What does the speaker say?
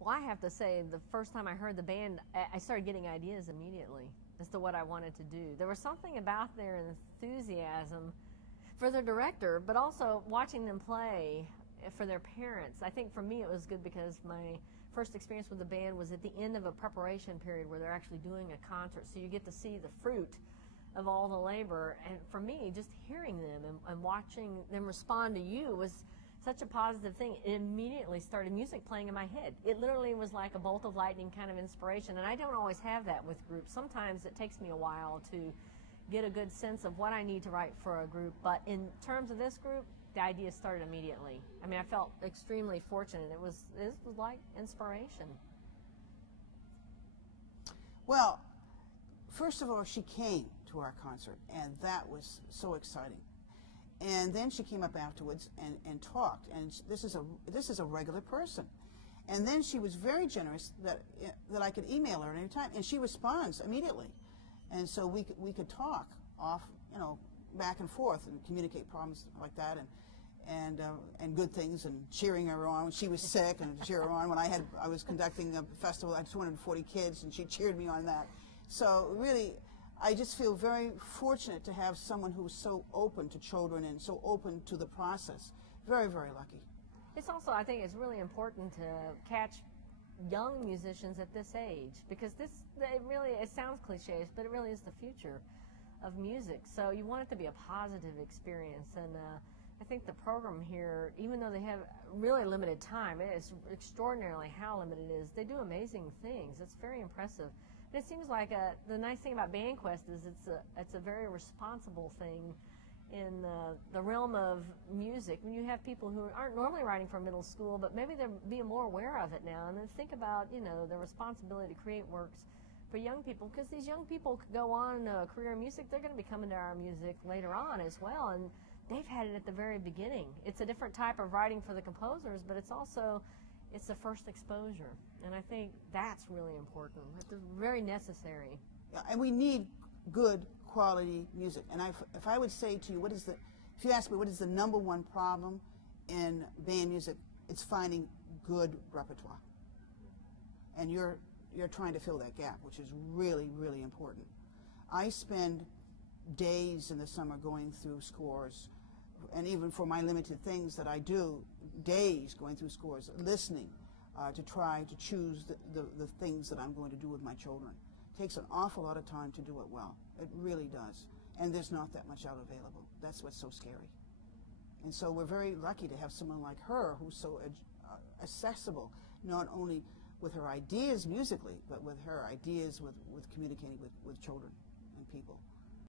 Well, I have to say, the first time I heard the band, I started getting ideas immediately as to what I wanted to do. There was something about their enthusiasm for their director, but also watching them play for their parents. I think for me it was good because my first experience with the band was at the end of a preparation period where they're actually doing a concert, so you get to see the fruit of all the labor. And for me, just hearing them and watching them respond to you was such a positive thing. It immediately started music playing in my head. It literally was like a bolt of lightning kind of inspiration, and I don't always have that with groups. Sometimes it takes me a while to get a good sense of what I need to write for a group, but in terms of this group, the idea started immediately. I mean, I felt extremely fortunate. This was like inspiration. Well, first of all, she came to our concert, and that was so exciting. And then she came up afterwards and talked, and this is a regular person. And then she was very generous that I could email her at any time, and she responds immediately. And so we could talk off, back and forth and communicate problems like that, and good things, and cheering her on when she was sick, and cheer her on when I was conducting a festival. I had 240 kids, and she cheered me on that. So really, I just feel very fortunate to have someone who's so open to children and so open to the process. Very, very lucky. It's also, I think it's really important to catch young musicians at this age, because it sounds cliché, but it really is the future of music. So you want it to be a positive experience, and I think the program here, even though they have really limited time, it is extraordinarily how limited it is. They do amazing things. It's very impressive. And it seems like the nice thing about BandQuest is it's a very responsible thing in the realm of music. When you have people who aren't normally writing for middle school, but maybe they're being more aware of it now, and then think about the responsibility to create works for young people, because these young people could go on a career in music. They're going to be coming to our music later on as well, and they've had it at the very beginning. It's a different type of writing for the composers, but it's the first exposure, and I think that's really important. It's very necessary. Yeah, and we need good quality music. And if I would say to you, if you ask me what is the #1 problem in band music, it's finding good repertoire. And you're trying to fill that gap, which is really, really important. I spend days in the summer going through scores, and even for my limited things that I do, days going through scores, listening to try to choose the things that I'm going to do with my children. It takes an awful lot of time to do it well. It really does. And there's not that much out available. That's what's so scary. And so we're very lucky to have someone like her who's so accessible, not only with her ideas musically, but with her ideas with communicating with children and people.